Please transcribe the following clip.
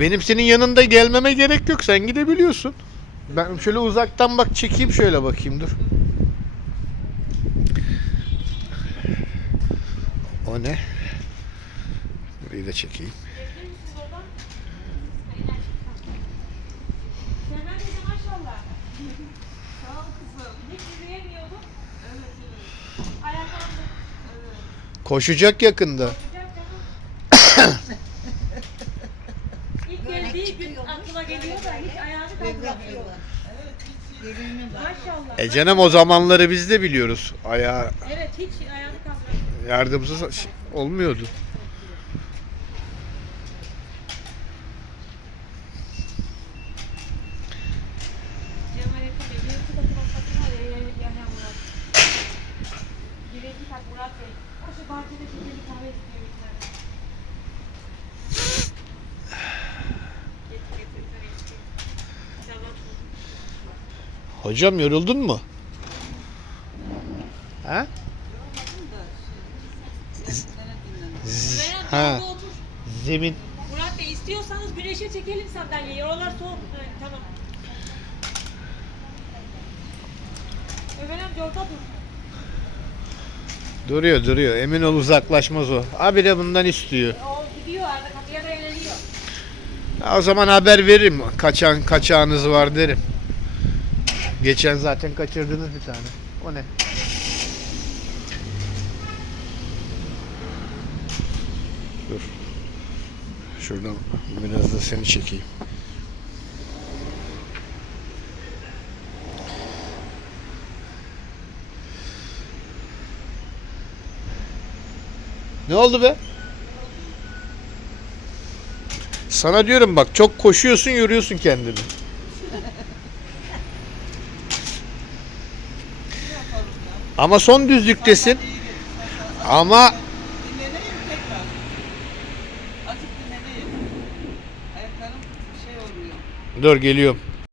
Benim senin yanında gelmeme gerek yok. Sen gidebiliyorsun. Ben şöyle uzaktan bak çekeyim şöyle bakayım dur. O ne? Burayı da çekeyim. Sevmen teyze maşallah. Sağ ol kızım. Hiç yürüyemiyordum. Evet evet. Ayaklandım. Koşacak yakında. İlk geldiği gün aklıma geliyor da hiç ayağını kaldırmıyor. Maşallah. E canım o zamanları biz de biliyoruz. Ayağı Evet hiç ayağını kaldırmıyor. yardımsız olmuyordu. Cemal yakın Bey. Birinci katı bakatı var ya ya ya ya Murat. Birinci kat Murat Bey. O şu bahçede şekeri kahve istiyor bir tane. Hocam yoruldun mu? Ha? Z- ha. Zemin. Murat Bey istiyorsanız güneşe çekelim sandalyeyi. Oralar soğuk. Evet, tamam. Ömer amca orada dur. Duruyor duruyor. Emin ol uzaklaşmaz o. Abi de bundan istiyor. O gidiyor arada kapıya da eğleniyor. O zaman haber veririm. Kaçan kaçağınız var derim. Geçen zaten kaçırdınız bir tane. O ne? Dur. Şuradan biraz da seni çekeyim. Ne oldu be? Sana diyorum bak çok koşuyorsun yoruyorsun kendini. Ama son düzlüktesin. Ama şey dur geliyorum.